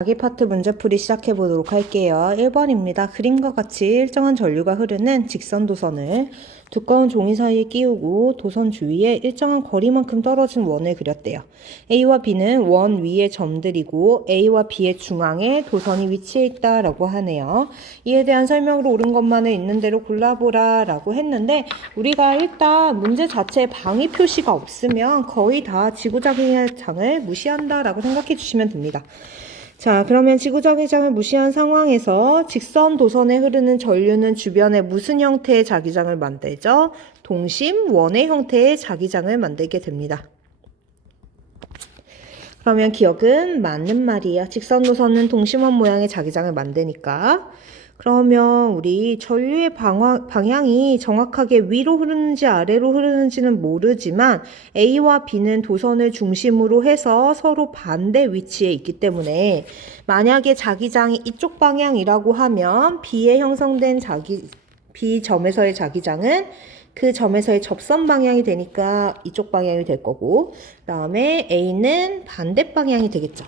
자기 파트 문제풀이 시작해 보도록 할게요. 1번입니다. 그림과 같이 일정한 전류가 흐르는 직선 도선을 두꺼운 종이 사이에 끼우고 도선 주위에 일정한 거리만큼 떨어진 원을 그렸대요. A와 B는 원 위의 점들이고 A와 B의 중앙에 도선이 위치해 있다라고 하네요. 이에 대한 설명으로 옳은 것만을 있는 대로 골라보라 라고 했는데 우리가 일단 문제 자체에 방위 표시가 없으면 거의 다 지구자기장을 무시한다 라고 생각해 주시면 됩니다. 자, 그러면 지구자기장을 무시한 상황에서 직선 도선에 흐르는 전류는 주변에 무슨 형태의 자기장을 만들죠? 동심, 원의 형태의 자기장을 만들게 됩니다. 그러면 기억은 맞는 말이에요. 직선 도선은 동심원 모양의 자기장을 만드니까. 그러면 우리 전류의 방향이 정확하게 위로 흐르는지 아래로 흐르는지는 모르지만 A와 B는 도선을 중심으로 해서 서로 반대 위치에 있기 때문에 만약에 자기장이 이쪽 방향이라고 하면 B에 형성된 B 점에서의 자기장은 그 점에서의 접선 방향이 되니까 이쪽 방향이 될 거고, 그 다음에 A는 반대 방향이 되겠죠.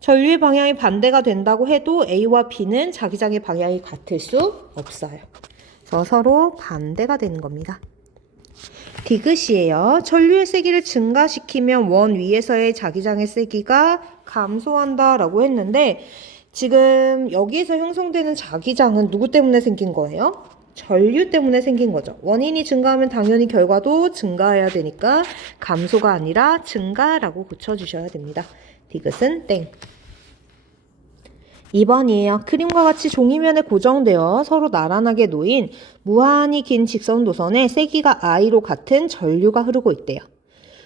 전류의 방향이 반대가 된다고 해도 A와 B는 자기장의 방향이 같을 수 없어요. 그래서 서로 반대가 되는 겁니다. 디귿이에요. 전류의 세기를 증가시키면 원 위에서의 자기장의 세기가 감소한다라고 했는데 지금 여기에서 형성되는 자기장은 누구 때문에 생긴 거예요? 전류 때문에 생긴 거죠. 원인이 증가하면 당연히 결과도 증가해야 되니까 감소가 아니라 증가라고 고쳐주셔야 됩니다. 디귿은 땡. 2번이에요. 그림과 같이 종이면에 고정되어 서로 나란하게 놓인 무한히 긴 직선 도선에 세기가 I로 같은 전류가 흐르고 있대요.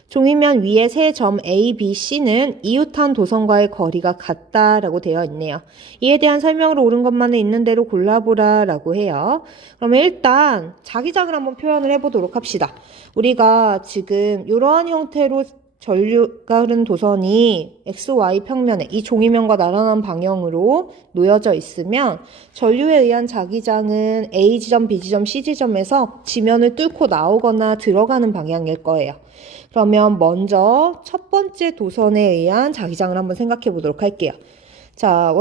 종이면 위에 세 점 A, B, C는 이웃한 도선과의 거리가 같다라고 되어 있네요. 이에 대한 설명으로 옳은 것만은 있는 대로 골라보라 라고 해요. 그러면 일단 자기장을 한번 표현을 해보도록 합시다. 우리가 지금 이러한 형태로 전류가 흐른 도선이 XY 평면에 이 종이면과 나란한 방향으로 놓여져 있으면 전류에 의한 자기장은 A 지점, B 지점, C 지점에서 지면을 뚫고 나오거나 들어가는 방향일 거예요. 그러면 먼저 첫 번째 도선에 의한 자기장을 한번 생각해 보도록 할게요. 자,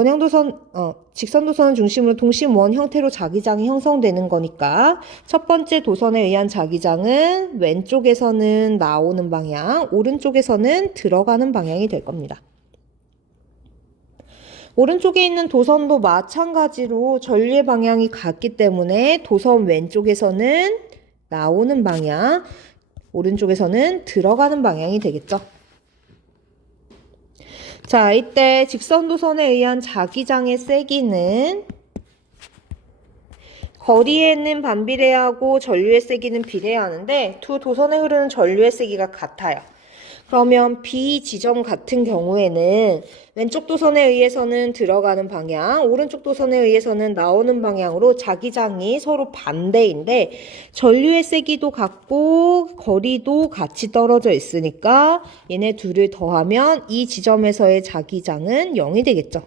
직선 도선을 중심으로 동심원 형태로 자기장이 형성되는 거니까 첫 번째 도선에 의한 자기장은 왼쪽에서는 나오는 방향, 오른쪽에서는 들어가는 방향이 될 겁니다. 오른쪽에 있는 도선도 마찬가지로 전류의 방향이 같기 때문에 도선 왼쪽에서는 나오는 방향, 오른쪽에서는 들어가는 방향이 되겠죠. 자, 이때 직선도선에 의한 자기장의 세기는 거리에는 반비례하고 전류의 세기는 비례하는데 두 도선에 흐르는 전류의 세기가 같아요. 그러면 B 지점 같은 경우에는 왼쪽 도선에 의해서는 들어가는 방향, 오른쪽 도선에 의해서는 나오는 방향으로 자기장이 서로 반대인데 전류의 세기도 같고 거리도 같이 떨어져 있으니까 얘네 둘을 더하면 이 지점에서의 자기장은 0이 되겠죠.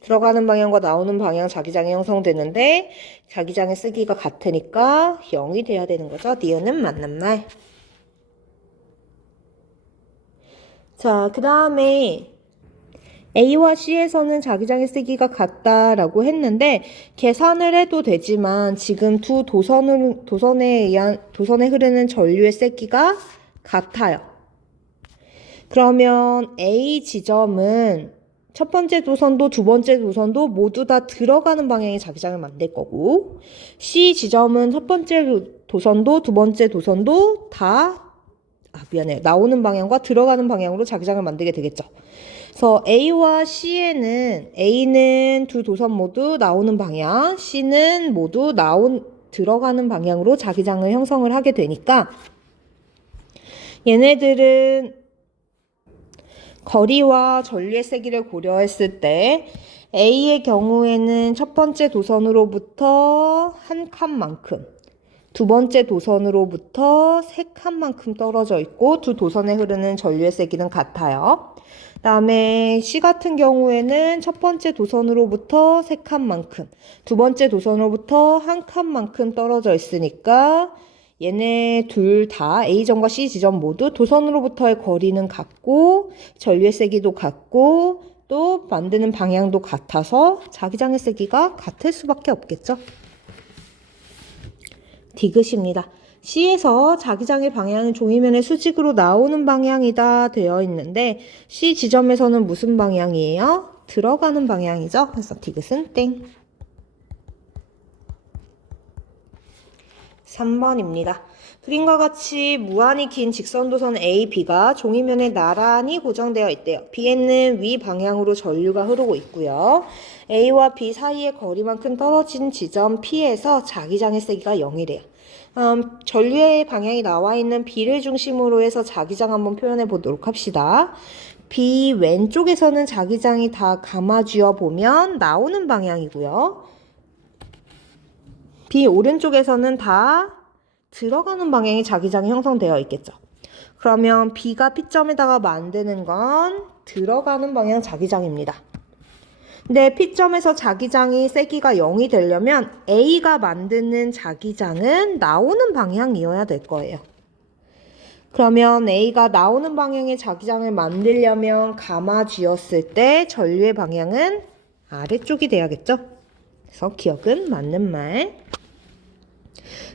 들어가는 방향과 나오는 방향 자기장이 형성되는데 자기장의 세기가 같으니까 0이 돼야 되는 거죠. 니은은 맞는 말. 자, 그 다음에 A와 C에서는 자기장의 세기가 같다라고 했는데 계산을 해도 되지만 지금 두 도선에 흐르는 전류의 세기가 같아요. 그러면 A 지점은 첫 번째 도선도 두 번째 도선도 모두 다 들어가는 방향의 자기장을 만들 거고 C 지점은 첫 번째 도선도 두 번째 도선도 다 나오는 방향과 들어가는 방향으로 자기장을 만들게 되겠죠. 그래서 A와 C에는 A는 두 도선 모두 나오는 방향, C는 모두 들어가는 방향으로 자기장을 형성을 하게 되니까 얘네들은 거리와 전류의 세기를 고려했을 때 A의 경우에는 첫 번째 도선으로부터 한 칸만큼, 두 번째 도선으로부터 세 칸만큼 떨어져 있고 두 도선에 흐르는 전류의 세기는 같아요. 그 다음에 C 같은 경우에는 첫 번째 도선으로부터 세 칸만큼, 두 번째 도선으로부터 한 칸만큼 떨어져 있으니까 얘네 둘 다 A점과 C지점 모두 도선으로부터의 거리는 같고 전류의 세기도 같고 또 만드는 방향도 같아서 자기장의 세기가 같을 수밖에 없겠죠. 디귿입니다. C에서 자기장의 방향은 종이면의 수직으로 나오는 방향이다 되어 있는데 C 지점에서는 무슨 방향이에요? 들어가는 방향이죠. 그래서 디귿은 땡. 3번입니다. 그림과 같이 무한히 긴 직선도선 A, B가 종이면에 나란히 고정되어 있대요. B에는 위 방향으로 전류가 흐르고 있고요. A와 B 사이의 거리만큼 떨어진 지점 P에서 자기장의 세기가 0이래요. 전류의 방향이 나와 있는 B를 중심으로 해서 자기장 한번 표현해 보도록 합시다. B 왼쪽에서는 자기장이 다 감아쥐어 보면 나오는 방향이고요. B 오른쪽에서는 다 들어가는 방향이 자기장이 형성되어 있겠죠. 그러면 B가 P점에다가 만드는 건 들어가는 방향 자기장입니다. 근데 P점에서 자기장이 세기가 0이 되려면 A가 만드는 자기장은 나오는 방향이어야 될 거예요. 그러면 A가 나오는 방향의 자기장을 만들려면 감아쥐었을 때 전류의 방향은 아래쪽이 돼야겠죠? 그래서 기억은 맞는 말.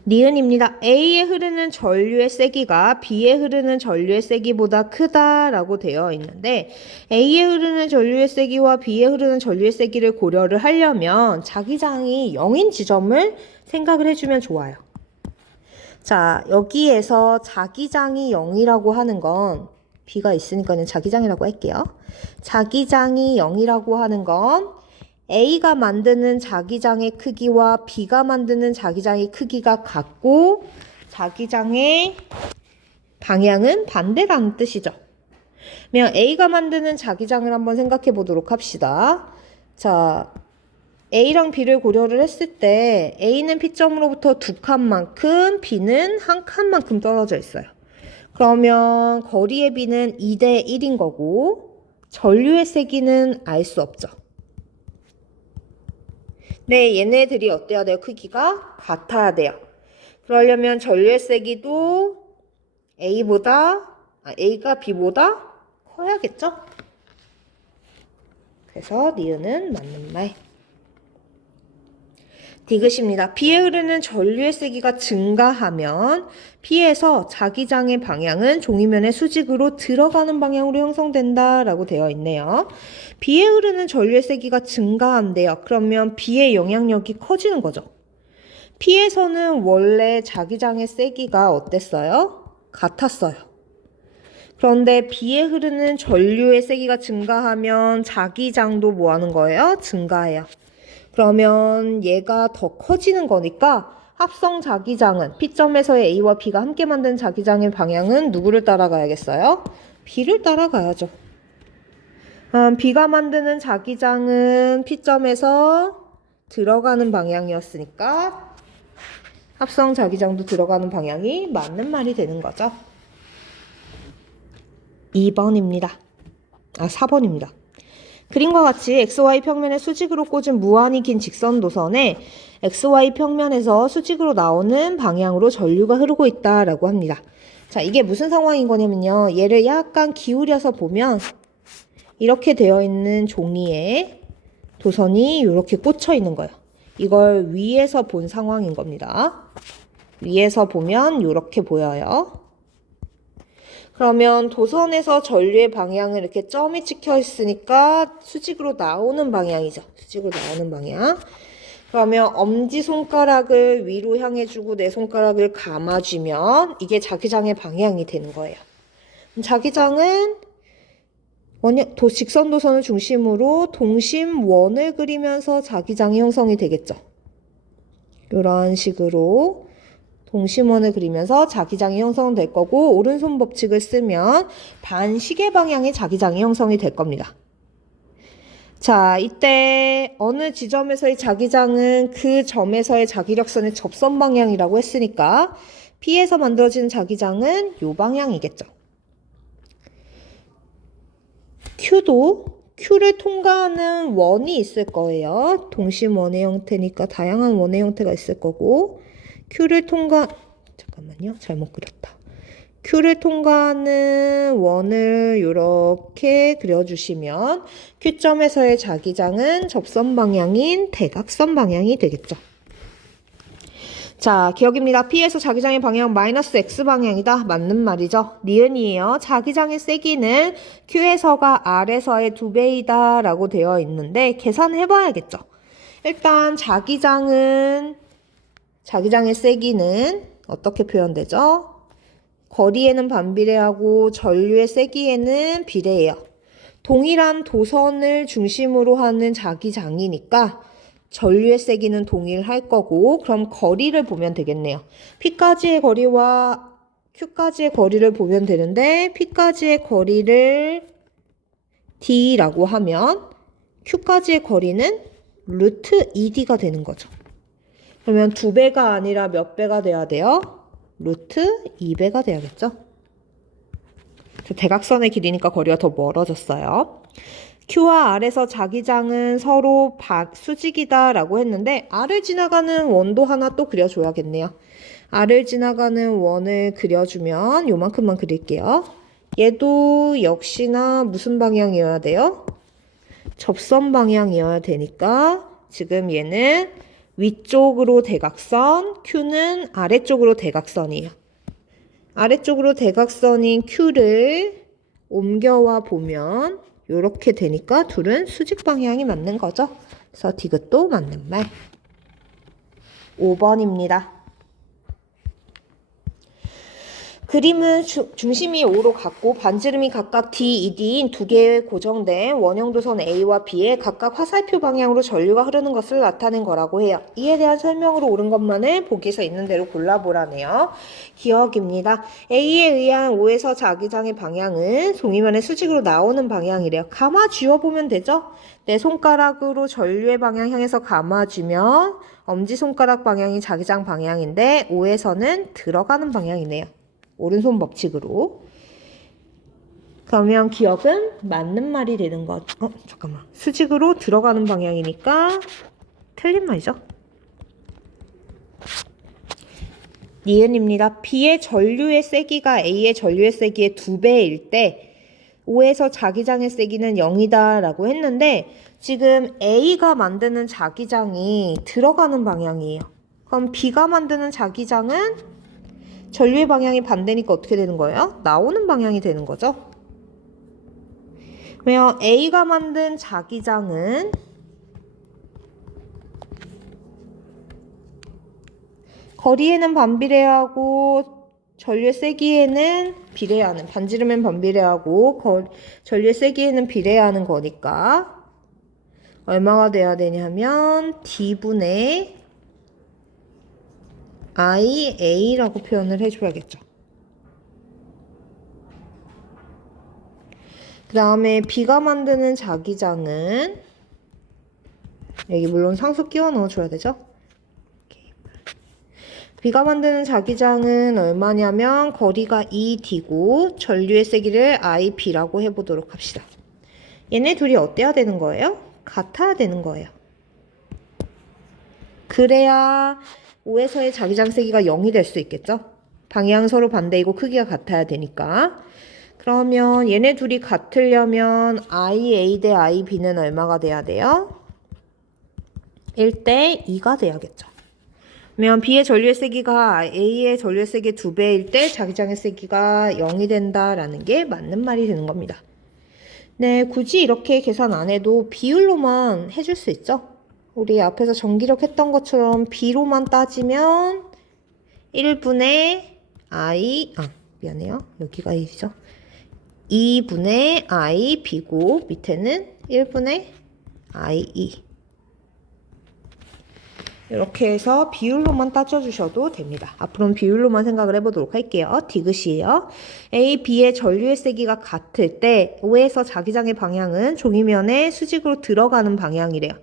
니은입니다. A에 흐르는 전류의 세기가 B에 흐르는 전류의 세기보다 크다라고 되어 있는데 A에 흐르는 전류의 세기와 B에 흐르는 전류의 세기를 고려를 하려면 자기장이 0인 지점을 생각을 해주면 좋아요. 자, 여기에서 자기장이 0이라고 하는 건 B가 있으니까 자기장이라고 할게요. 자기장이 0이라고 하는 건 A가 만드는 자기장의 크기와 B가 만드는 자기장의 크기가 같고 자기장의 방향은 반대라는 뜻이죠. 그러면 A가 만드는 자기장을 한번 생각해 보도록 합시다. 자, A랑 B를 고려를 했을 때 A는 P점으로부터 2칸만큼 B는 1칸만큼 떨어져 있어요. 그러면 거리의 B는 2대 1인 거고 전류의 세기는 알 수 없죠. 네, 얘네들이 어때야 돼요? 크기가 같아야 돼요. 그러려면 전류의 세기도 A가 B보다 커야겠죠? 그래서 니은은 맞는 말. 디귿입니다. B에 흐르는 전류의 세기가 증가하면 P에서 자기장의 방향은 종이면의 수직으로 들어가는 방향으로 형성된다라고 되어 있네요. B에 흐르는 전류의 세기가 증가한대요. 그러면 B의 영향력이 커지는 거죠. P에서는 원래 자기장의 세기가 어땠어요? 같았어요. 그런데 B에 흐르는 전류의 세기가 증가하면 자기장도 뭐 하는 거예요? 증가해요. 그러면 얘가 더 커지는 거니까 합성 자기장은 P점에서의 A와 B가 함께 만든 자기장의 방향은 누구를 따라가야겠어요? B를 따라가야죠. B가 만드는 자기장은 P점에서 들어가는 방향이었으니까 합성 자기장도 들어가는 방향이 맞는 말이 되는 거죠. 4번입니다. 그림과 같이 XY 평면에 수직으로 꽂은 무한히 긴 직선 도선에 XY 평면에서 수직으로 나오는 방향으로 전류가 흐르고 있다라고 합니다. 자, 이게 무슨 상황인 거냐면요. 얘를 약간 기울여서 보면 이렇게 되어 있는 종이에 도선이 이렇게 꽂혀 있는 거예요. 이걸 위에서 본 상황인 겁니다. 위에서 보면 이렇게 보여요. 그러면 도선에서 전류의 방향을 이렇게 점이 찍혀 있으니까 수직으로 나오는 방향이죠. 수직으로 나오는 방향. 그러면 엄지손가락을 위로 향해 주고 내 손가락을 감아주면 이게 자기장의 방향이 되는 거예요. 자기장은 직선도선을 중심으로 동심원을 그리면서 자기장이 형성이 되겠죠. 이런 식으로 동심원을 그리면서 자기장이 형성될 거고 오른손 법칙을 쓰면 반시계 방향의 자기장이 형성이 될 겁니다. 자, 이때 어느 지점에서의 자기장은 그 점에서의 자기력선의 접선 방향이라고 했으니까 P에서 만들어지는 자기장은 이 방향이겠죠. Q를 통과하는 원이 있을 거예요. 동심원의 형태니까 다양한 원의 형태가 있을 거고 잠깐만요. 잘못 그렸다. Q를 통과하는 원을 이렇게 그려주시면 Q점에서의 자기장은 접선 방향인 대각선 방향이 되겠죠. 자, 기억입니다. P에서 자기장의 방향 마이너스 X방향이다. 맞는 말이죠. 니은이에요. 자기장의 세기는 Q에서가 R에서의 2배이다 라고 되어 있는데 계산해 봐야겠죠. 일단 자기장의 세기는 어떻게 표현되죠? 거리에는 반비례하고 전류의 세기에는 비례해요. 동일한 도선을 중심으로 하는 자기장이니까 전류의 세기는 동일할 거고, 그럼 거리를 보면 되겠네요. P까지의 거리와 Q까지의 거리를 보면 되는데 P까지의 거리를 D라고 하면 Q까지의 거리는 루트 2D가 되는 거죠. 그러면 2배가 아니라 몇 배가 돼야 돼요? 루트 2배가 돼야겠죠? 대각선의 길이니까 거리가 더 멀어졌어요. Q와 R에서 자기장은 서로 수직이다 라고 했는데 R을 지나가는 원도 하나 또 그려줘야겠네요. R을 지나가는 원을 그려주면 요만큼만 그릴게요. 얘도 역시나 무슨 방향이어야 돼요? 접선 방향이어야 되니까 지금 얘는 위쪽으로 대각선, Q는 아래쪽으로 대각선이에요. 아래쪽으로 대각선인 Q를 옮겨와 보면 이렇게 되니까 둘은 수직 방향이 맞는 거죠. 그래서 디귿도 맞는 말. 5번입니다. 그림은 중심이 O로 같고 반지름이 각각 D, ED인 두 개의 고정된 원형도선 A와 B에 각각 화살표 방향으로 전류가 흐르는 것을 나타낸 거라고 해요. 이에 대한 설명으로 옳은 것만을 보기에서 있는 대로 골라보라네요. 기억입니다. A에 의한 O에서 자기장의 방향은 종이면의 수직으로 나오는 방향이래요. 감아쥐어보면 되죠? 내 손가락으로 전류의 방향 향해서 감아주면 엄지손가락 방향이 자기장 방향인데 O에서는 들어가는 방향이네요. 오른손 법칙으로. 그러면 기억은 맞는 말이 되는 것. 잠깐만. 수직으로 들어가는 방향이니까 틀린 말이죠. 니은입니다. B의 전류의 세기가 A의 전류의 세기의 2배일 때 O에서 자기장의 세기는 0이다 라고 했는데 지금 A가 만드는 자기장이 들어가는 방향이에요. 그럼 B가 만드는 자기장은 전류의 방향이 반대니까 어떻게 되는 거예요? 나오는 방향이 되는 거죠. 왜요? A가 만든 자기장은 거리에는 반비례하고 전류의 세기에는 비례하는, 반지름엔 반비례하고 전류의 세기에는 비례하는 거니까 얼마가 돼야 되냐면 D분의 IA라고 표현을 해줘야겠죠. 그 다음에 B가 만드는 자기장은 여기 물론 상수 끼워 넣어줘야 되죠. B가 만드는 자기장은 얼마냐면 거리가 2D고 전류의 세기를 IB라고 해보도록 합시다. 얘네 둘이 어때야 되는 거예요? 같아야 되는 거예요. 그래야 O에서의 자기장 세기가 0이 될 수 있겠죠? 방향 서로 반대이고 크기가 같아야 되니까. 그러면 얘네 둘이 같으려면 IA 대 IB는 얼마가 돼야 돼요? 1대 2가 돼야겠죠. 그러면 B의 전류의 세기가 A의 전류의 세기의 2배일 때 자기장의 세기가 0이 된다라는 게 맞는 말이 되는 겁니다. 네, 굳이 이렇게 계산 안 해도 비율로만 해줄 수 있죠? 우리 앞에서 전기력 했던 것처럼 B로만 따지면 1분의 I, 미안해요. 여기가 1이죠. 2분의 I B고 밑에는 1분의 IE. 이렇게 해서 비율로만 따져주셔도 됩니다. 앞으로는 비율로만 생각을 해보도록 할게요. 디귿이에요. A, B의 전류의 세기가 같을 때 O에서 자기장의 방향은 종이면에 수직으로 들어가는 방향이래요.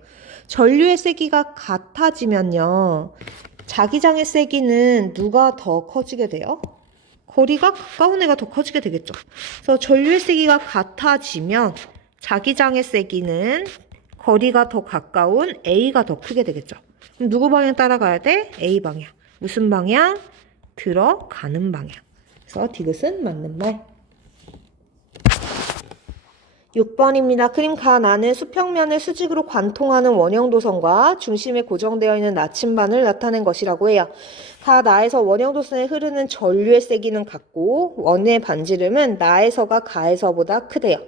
전류의 세기가 같아지면요. 자기장의 세기는 누가 더 커지게 돼요? 거리가 가까운 애가 더 커지게 되겠죠. 그래서 전류의 세기가 같아지면 자기장의 세기는 거리가 더 가까운 A가 더 크게 되겠죠. 그럼 누구 방향 따라가야 돼? A 방향. 무슨 방향? 들어가는 방향. 그래서 디귿은 맞는 말. 6번입니다. 그림 가나는 수평면을 수직으로 관통하는 원형 도선과 중심에 고정되어 있는 나침반을 나타낸 것이라고 해요. 가나에서 원형 도선에 흐르는 전류의 세기는 같고 원의 반지름은 나에서가 가에서보다 크대요.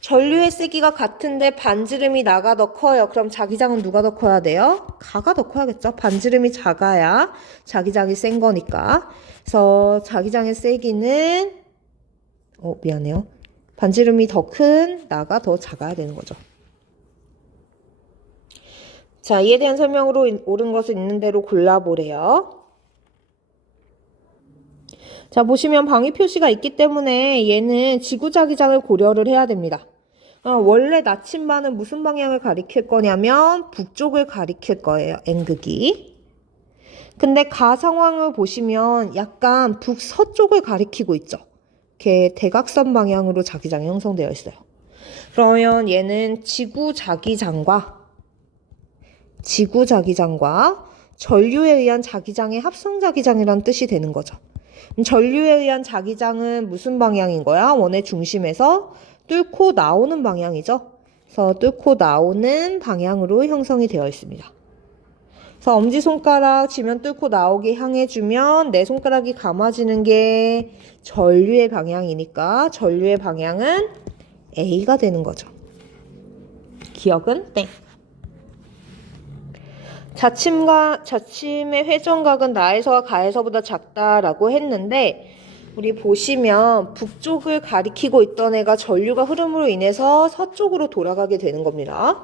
전류의 세기가 같은데 반지름이 나가 더 커요. 그럼 자기장은 누가 더 커야 돼요? 가가 더 커야겠죠. 반지름이 작아야 자기장이 센 거니까. 그래서 자기장의 세기는 미안해요. 반지름이 더 큰 나가 더 작아야 되는 거죠. 자, 이에 대한 설명으로 옳은 것을 있는 대로 골라보래요. 자, 보시면 방위 표시가 있기 때문에 얘는 지구자기장을 고려를 해야 됩니다. 원래 나침반은 무슨 방향을 가리킬 거냐면 북쪽을 가리킬 거예요. N극이. 근데 가 상황을 보시면 약간 북서쪽을 가리키고 있죠. 이렇게 대각선 방향으로 자기장이 형성되어 있어요. 그러면 얘는 지구자기장과 전류에 의한 자기장의 합성자기장이란 뜻이 되는 거죠. 전류에 의한 자기장은 무슨 방향인 거야? 원의 중심에서 뚫고 나오는 방향이죠. 그래서 뚫고 나오는 방향으로 형성이 되어 있습니다. 그래서 엄지손가락 지면 뚫고 나오게 향해주면 내 손가락이 감아지는 게 전류의 방향이니까 전류의 방향은 A가 되는 거죠. 기억은 땡. 자침의 회전각은 나에서와 가에서보다 작다라고 했는데 우리 보시면 북쪽을 가리키고 있던 애가 전류가 흐름으로 인해서 서쪽으로 돌아가게 되는 겁니다.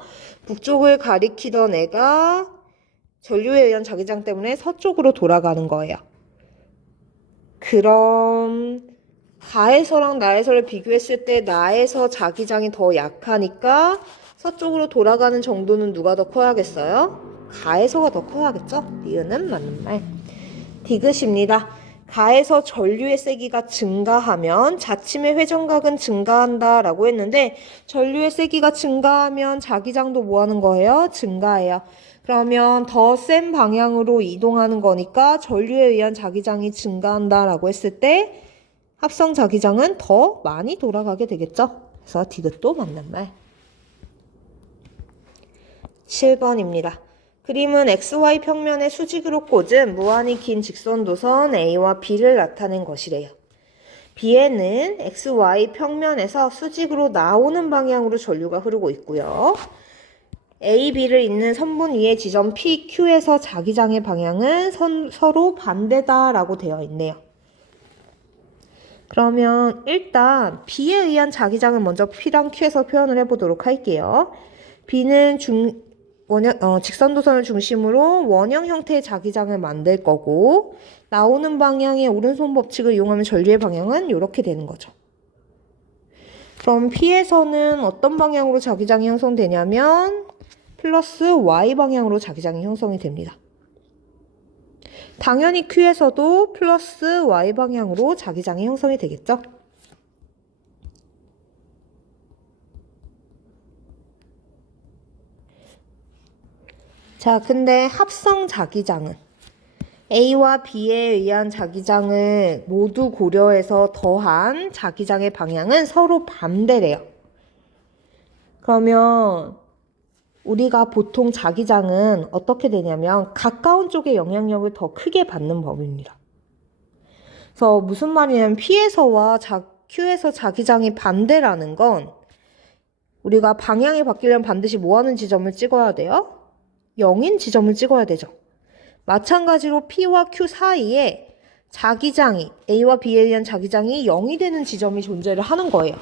북쪽을 가리키던 애가 전류에 의한 자기장 때문에 서쪽으로 돌아가는 거예요. 그럼 가에서랑 나에서를 비교했을 때 나에서 자기장이 더 약하니까 서쪽으로 돌아가는 정도는 누가 더 커야겠어요? 가에서가 더 커야겠죠? 니은은 맞는 말. 디귿입니다. 가에서 전류의 세기가 증가하면 자침의 회전각은 증가한다 라고 했는데 전류의 세기가 증가하면 자기장도 뭐 하는 거예요? 증가해요. 그러면 더 센 방향으로 이동하는 거니까 전류에 의한 자기장이 증가한다 라고 했을 때 합성 자기장은 더 많이 돌아가게 되겠죠? 그래서 디귿도 맞는 말. 7번입니다. 그림은 XY 평면에 수직으로 꽂은 무한히 긴 직선 도선 A와 B를 나타낸 것이래요. B에는 XY 평면에서 수직으로 나오는 방향으로 전류가 흐르고 있고요. A, B를 잇는 선분 위의 지점 P, Q에서 자기장의 방향은 서로 반대다라고 되어 있네요. 그러면 일단 B에 의한 자기장을 먼저 P랑 Q에서 표현을 해보도록 할게요. B는 직선도선을 중심으로 원형 형태의 자기장을 만들 거고 나오는 방향의 오른손 법칙을 이용하면 전류의 방향은 이렇게 되는 거죠. 그럼 P에서는 어떤 방향으로 자기장이 형성되냐면 플러스 Y 방향으로 자기장이 형성이 됩니다. 당연히 Q에서도 플러스 Y 방향으로 자기장이 형성이 되겠죠. 자, 근데 합성 자기장은 A와 B에 의한 자기장을 모두 고려해서 더한 자기장의 방향은 서로 반대래요. 그러면 우리가 보통 자기장은 어떻게 되냐면 가까운 쪽의 영향력을 더 크게 받는 법입니다. 그래서 무슨 말이냐면 P에서와 Q에서 자기장이 반대라는 건 우리가 방향이 바뀌려면 반드시 뭐 하는 지점을 찍어야 돼요? 0인 지점을 찍어야 되죠. 마찬가지로 P와 Q 사이에 자기장이 A와 B에 의한 자기장이 0이 되는 지점이 존재를 하는 거예요.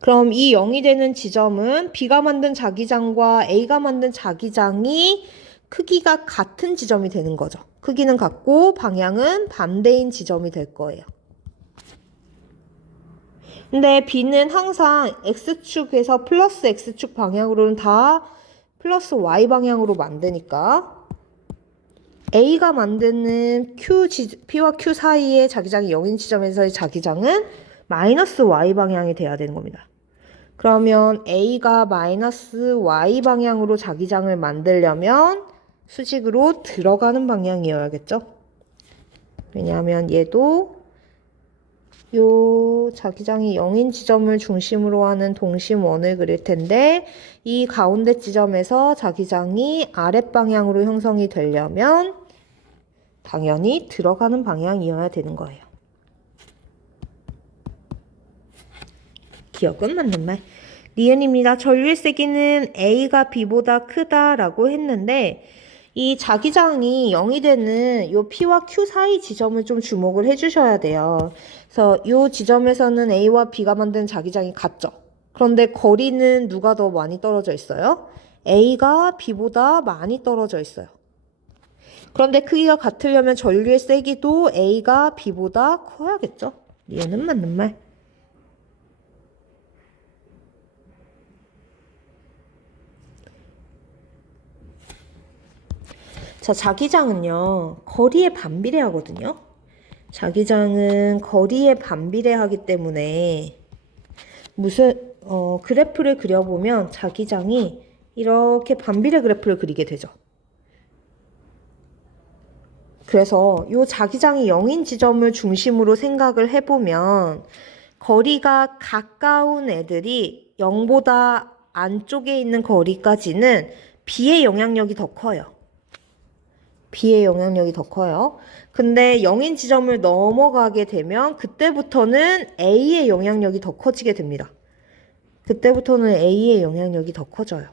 그럼 이 0이 되는 지점은 B가 만든 자기장과 A가 만든 자기장이 크기가 같은 지점이 되는 거죠. 크기는 같고 방향은 반대인 지점이 될 거예요. 근데 B는 항상 X축에서 플러스 X축 방향으로는 다 플러스 Y 방향으로 만드니까 A가 만드는 P와 Q 사이의 자기장이 0인 지점에서의 자기장은 마이너스 Y 방향이 돼야 되는 겁니다. 그러면 A가 마이너스 Y 방향으로 자기장을 만들려면 수직으로 들어가는 방향이어야겠죠? 왜냐하면 얘도 요 자기장이 0인 지점을 중심으로 하는 동심원을 그릴 텐데 이 가운데 지점에서 자기장이 아랫방향으로 형성이 되려면 당연히 들어가는 방향이어야 되는 거예요. 기억은 맞는 말. 니은입니다. 전류의 세기는 A가 B보다 크다라고 했는데 이 자기장이 0이 되는 요 P와 Q 사이 지점을 좀 주목을 해주셔야 돼요. 그래서 요 지점에서는 A와 B가 만든 자기장이 같죠. 그런데 거리는 누가 더 많이 떨어져 있어요? A가 B보다 많이 떨어져 있어요. 그런데 크기가 같으려면 전류의 세기도 A가 B보다 커야겠죠. 니은은 맞는 말. 자, 자기장은요, 거리에 반비례하거든요. 자기장은 거리에 반비례하기 때문에 그래프를 그려보면 자기장이 이렇게 반비례 그래프를 그리게 되죠. 그래서 이 자기장이 0인 지점을 중심으로 생각을 해보면 거리가 가까운 애들이 0보다 안쪽에 있는 거리까지는 B의 영향력이 더 커요. B의 영향력이 더 커요. 근데 0인 지점을 넘어가게 되면 그때부터는 A의 영향력이 더 커지게 됩니다. 그때부터는 A의 영향력이 더 커져요.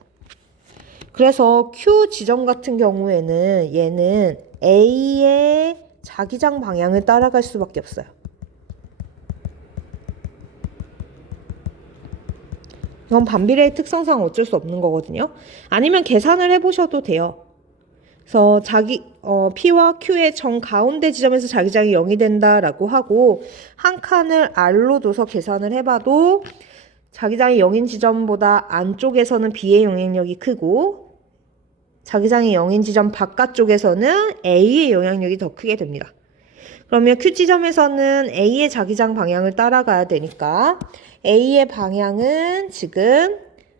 그래서 Q 지점 같은 경우에는 얘는 A의 자기장 방향을 따라갈 수밖에 없어요. 이건 반비례의 특성상 어쩔 수 없는 거거든요. 아니면 계산을 해보셔도 돼요. 그래서 P와 Q의 정 가운데 지점에서 자기장이 0이 된다라고 하고 한 칸을 R로 둬서 계산을 해봐도 자기장이 0인 지점보다 안쪽에서는 B의 영향력이 크고 자기장이 0인 지점 바깥쪽에서는 A의 영향력이 더 크게 됩니다. 그러면 Q 지점에서는 A의 자기장 방향을 따라가야 되니까 A의 방향은 지금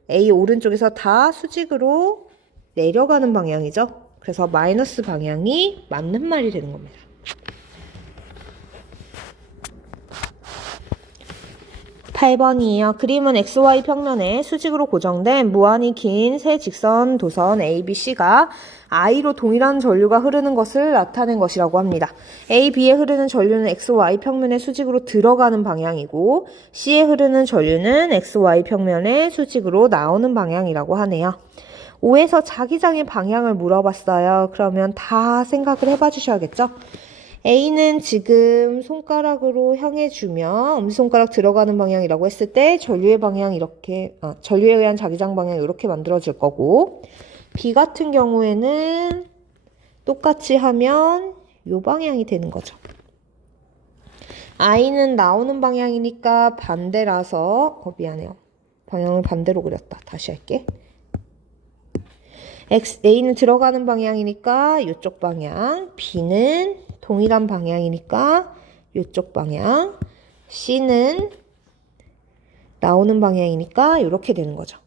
A 오른쪽에서 다 수직으로 내려가는 방향이죠. 그래서 마이너스 방향이 맞는 말이 되는 겁니다. 8번이에요. 그림은 XY 평면에 수직으로 고정된 무한히 긴 세 직선 도선 A, B, C가 I로 동일한 전류가 흐르는 것을 나타낸 것이라고 합니다. A, B에 흐르는 전류는 XY 평면에 수직으로 들어가는 방향이고 C에 흐르는 전류는 XY 평면에 수직으로 나오는 방향이라고 하네요. 5에서 자기장의 방향을 물어봤어요. 그러면 다 생각을 해봐 주셔야겠죠? A는 지금 손가락으로 향해 주면 엄지손가락 들어가는 방향이라고 했을 때 전류의 방향 전류에 의한 자기장 방향 이렇게 만들어질 거고 B 같은 경우에는 똑같이 하면 이 방향이 되는 거죠. I는 나오는 방향이니까 반대라서 미안해요. 방향을 반대로 그렸다. 다시 할게. A는 들어가는 방향이니까 이쪽 방향, B는 동일한 방향이니까 이쪽 방향, C는 나오는 방향이니까 이렇게 되는 거죠.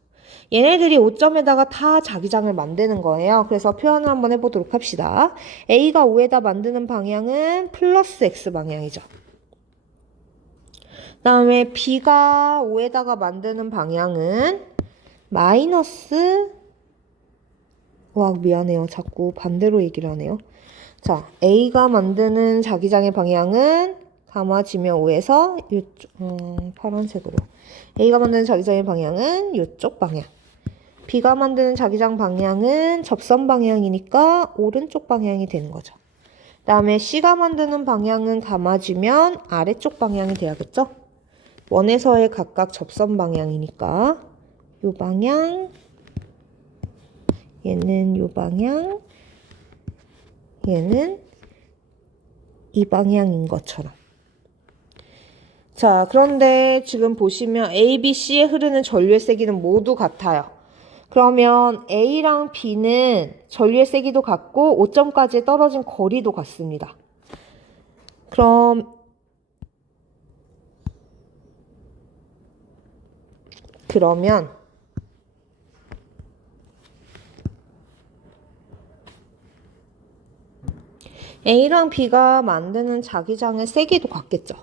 얘네들이 5점에다가 다 자기장을 만드는 거예요. 그래서 표현을 한번 해보도록 합시다. A가 5에다 만드는 방향은 플러스 X 방향이죠. 그 다음에 B가 5에다가 만드는 방향은 마이너스 미안해요. 자꾸 반대로 얘기를 하네요. 자, A가 만드는 자기장의 방향은 감아지면 5에서 파란색으로. A가 만드는 자기장의 방향은 이쪽 방향. B가 만드는 자기장 방향은 접선 방향이니까 오른쪽 방향이 되는 거죠. 그 다음에 C가 만드는 방향은 감아지면 아래쪽 방향이 돼야겠죠? 원에서의 각각 접선 방향이니까 이 방향, 얘는 이 방향, 얘는 이 방향인 것처럼. 자, 그런데 지금 보시면 A, B, C에 흐르는 전류의 세기는 모두 같아요. 그러면 A랑 B는 전류의 세기도 같고 5점까지 떨어진 거리도 같습니다. 그러면 A랑 B가 만드는 자기장의 세기도 같겠죠.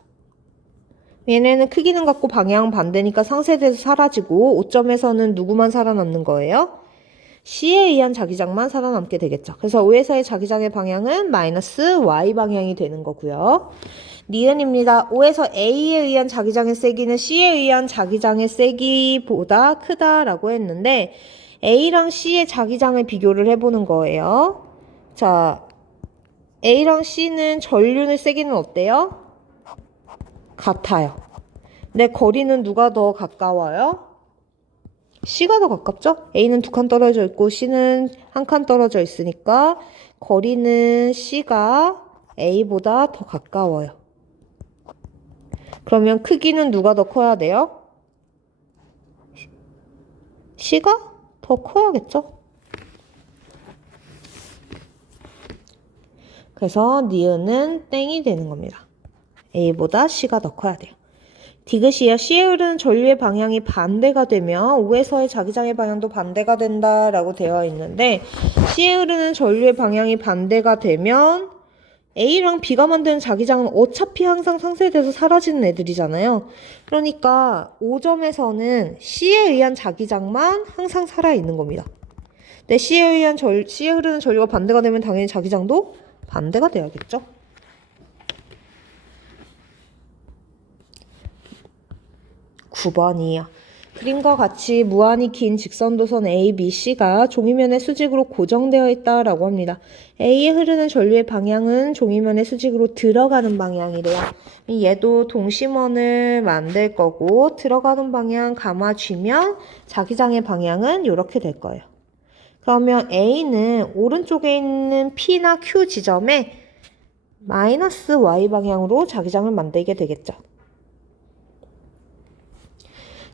얘네는 크기는 같고 방향은 반대니까 상쇄돼서 사라지고 5점에서는 누구만 살아남는 거예요? C에 의한 자기장만 살아남게 되겠죠. 그래서 O에서의 자기장의 방향은 마이너스 Y 방향이 되는 거고요. 니은입니다. O에서 A에 의한 자기장의 세기는 C에 의한 자기장의 세기보다 크다라고 했는데 A랑 C의 자기장을 비교를 해보는 거예요. 자, A랑 C는 전류의 세기는 어때요? 같아요. 근데 거리는 누가 더 가까워요? C가 더 가깝죠? A는 2칸 떨어져 있고 C는 1칸 떨어져 있으니까 거리는 C가 A보다 더 가까워요. 그러면 크기는 누가 더 커야 돼요? C가 더 커야겠죠? 그래서 니은은 땡이 되는 겁니다. A보다 C가 더 커야 돼요. 디귿이요. C에 흐르는 전류의 방향이 반대가 되면 O에서의 자기장의 방향도 반대가 된다라고 되어 있는데 C에 흐르는 전류의 방향이 반대가 되면 A랑 B가 만드는 자기장은 어차피 항상 상쇄돼서 사라지는 애들이잖아요. 그러니까 5점에서는 C에 의한 자기장만 항상 살아있는 겁니다. 근데 C에 흐르는 전류가 반대가 되면 당연히 자기장도 반대가 돼야겠죠. 9번이요. 그림과 같이 무한히 긴 직선도선 A, B, C가 종이면의 수직으로 고정되어 있다라고 합니다. A에 흐르는 전류의 방향은 종이면의 수직으로 들어가는 방향이래요. 얘도 동심원을 만들 거고 들어가는 방향 감아주면 자기장의 방향은 이렇게 될 거예요. 그러면 A는 오른쪽에 있는 P나 Q 지점에 마이너스 Y 방향으로 자기장을 만들게 되겠죠.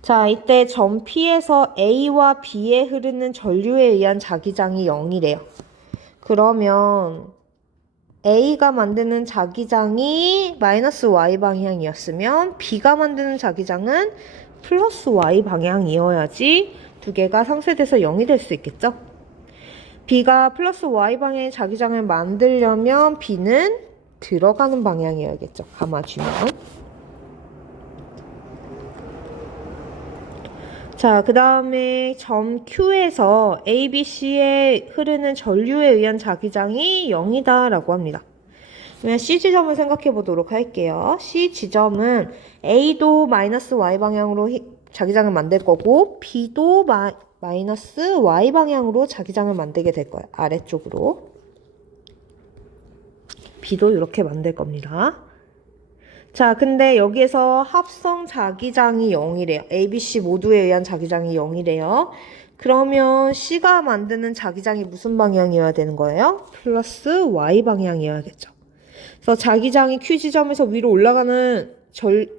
자, 이때 점 P에서 A와 B에 흐르는 전류에 의한 자기장이 0이래요. 그러면 A가 만드는 자기장이 마이너스 Y 방향이었으면 B가 만드는 자기장은 플러스 Y 방향이어야지 두 개가 상쇄돼서 0이 될 수 있겠죠? B가 플러스 Y 방향의 자기장을 만들려면 B는 들어가는 방향이어야겠죠. 감아주면. 자, 그 다음에 점 Q에서 A, B, C에 흐르는 전류에 의한 자기장이 0이다 라고 합니다. 그러면 C 지점을 생각해 보도록 할게요. C 지점은 A도 마이너스 Y 방향으로 자기장을 만들 거고 B도 마이너스 Y 방향으로 자기장을 만들게 될 거예요. 아래쪽으로. B도 이렇게 만들 겁니다. 자, 근데 여기에서 합성 자기장이 0이래요. A, B, C 모두에 의한 자기장이 0이래요. 그러면 C가 만드는 자기장이 무슨 방향이어야 되는 거예요? 플러스 Y 방향이어야겠죠. 그래서 자기장이 Q 지점에서 위로 올라가는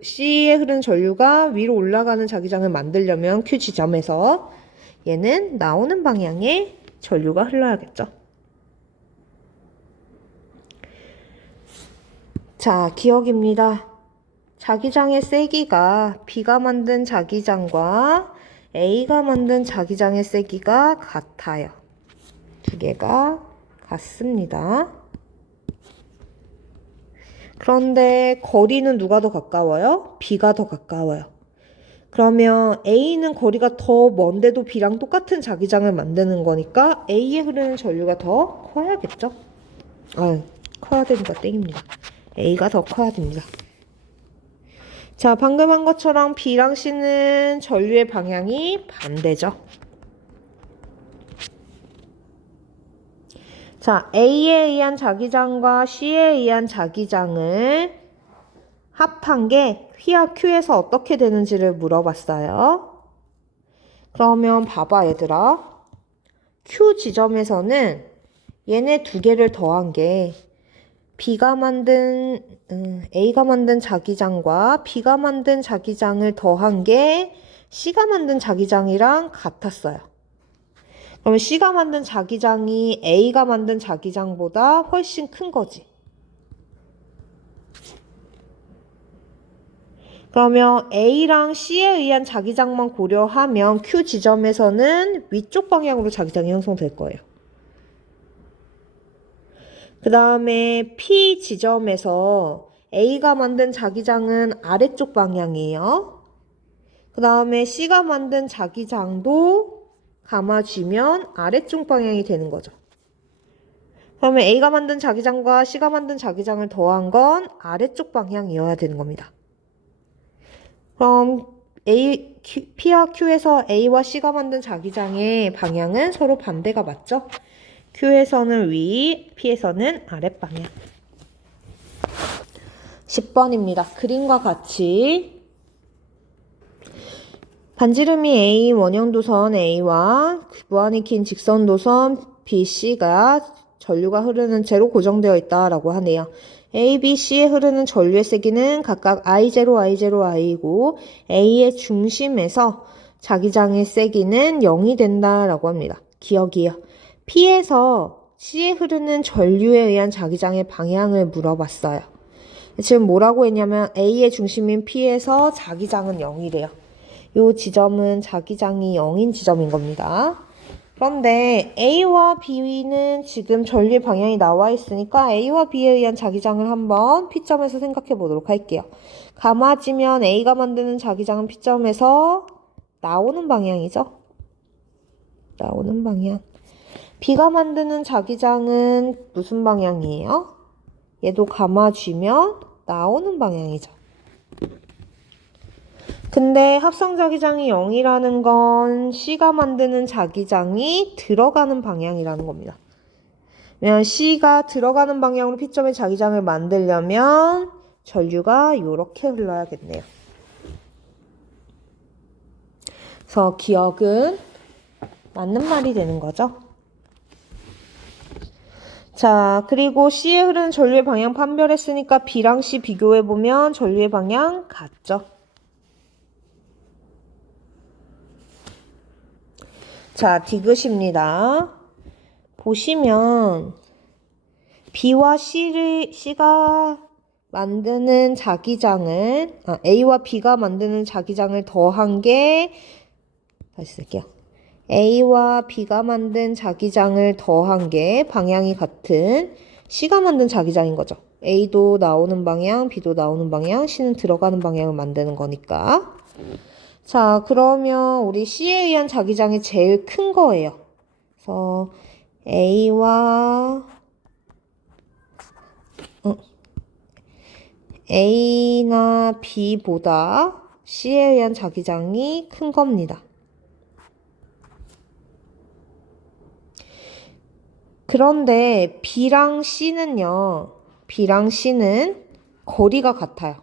C에 흐르는 전류가 위로 올라가는 자기장을 만들려면 Q 지점에서 얘는 나오는 방향에 전류가 흘러야겠죠. 자, 기억입니다. 자기장의 세기가 B가 만든 자기장과 A가 만든 자기장의 세기가 같아요. 두 개가 같습니다. 그런데 거리는 누가 더 가까워요? B가 더 가까워요. 그러면 A는 거리가 더 먼데도 B랑 똑같은 자기장을 만드는 거니까 A에 흐르는 전류가 더 커야겠죠? 커야 되니까 땡입니다. A가 더 커야 됩니다. 자, 방금 한 것처럼 B랑 C는 전류의 방향이 반대죠. 자, A에 의한 자기장과 C에 의한 자기장을 합한 게 P와 Q에서 어떻게 되는지를 물어봤어요. 그러면 봐봐, 얘들아. Q 지점에서는 얘네 두 개를 더한 게 A가 만든 자기장과 B가 만든 자기장을 더한 게 C가 만든 자기장이랑 같았어요. 그러면 C가 만든 자기장이 A가 만든 자기장보다 훨씬 큰 거지. 그러면 A랑 C에 의한 자기장만 고려하면 Q 지점에서는 위쪽 방향으로 자기장이 형성될 거예요. 그 다음에 P 지점에서 A가 만든 자기장은 아래쪽 방향이에요. 그 다음에 C가 만든 자기장도 감아주면 아래쪽 방향이 되는 거죠. 그러면 A가 만든 자기장과 C가 만든 자기장을 더한 건 아래쪽 방향이어야 되는 겁니다. 그럼 P와 Q에서 A와 C가 만든 자기장의 방향은 서로 반대가 맞죠? Q에서는 위, P에서는 아랫방향. 10번입니다. 그림과 같이 반지름이 A 원형도선 A와 무한히 긴 직선도선 BC가 전류가 흐르는 채로 고정되어 있다라고 하네요. A, B, C에 흐르는 전류의 세기는 각각 I0, I0, I이고 A의 중심에서 자기장의 세기는 0이 된다라고 합니다. 기억이요. P에서 C에 흐르는 전류에 의한 자기장의 방향을 물어봤어요. 지금 뭐라고 했냐면 A의 중심인 P에서 자기장은 0이래요. 이 지점은 자기장이 0인 지점인 겁니다. 그런데 A와 B는 지금 전류의 방향이 나와 있으니까 A와 B에 의한 자기장을 한번 P점에서 생각해 보도록 할게요. 감아지면 A가 만드는 자기장은 P점에서 나오는 방향이죠. 나오는 방향. B가 만드는 자기장은 무슨 방향이에요? 얘도 감아주면 나오는 방향이죠. 근데 합성 자기장이 0이라는 건 C가 만드는 자기장이 들어가는 방향이라는 겁니다. 왜냐면 C가 들어가는 방향으로 P점의 자기장을 만들려면 전류가 이렇게 흘러야겠네요. 그래서 기억은 맞는 말이 되는 거죠. 자, 그리고 C에 흐르는 전류의 방향 판별했으니까 B랑 C 비교해보면 전류의 방향 같죠. 자, 디귿입니다. 보시면 B와 C가 만드는 자기장을 A와 B가 만드는 자기장을 더한 게 다시 쓸게요. A와 B가 만든 자기장을 더한 게 방향이 같은 C가 만든 자기장인 거죠. A도 나오는 방향, B도 나오는 방향, C는 들어가는 방향을 만드는 거니까. 자, 그러면 우리 C에 의한 자기장이 제일 큰 거예요. 그래서 A나 B보다 C에 의한 자기장이 큰 겁니다. 그런데 B랑 C는요, B랑 C는 거리가 같아요.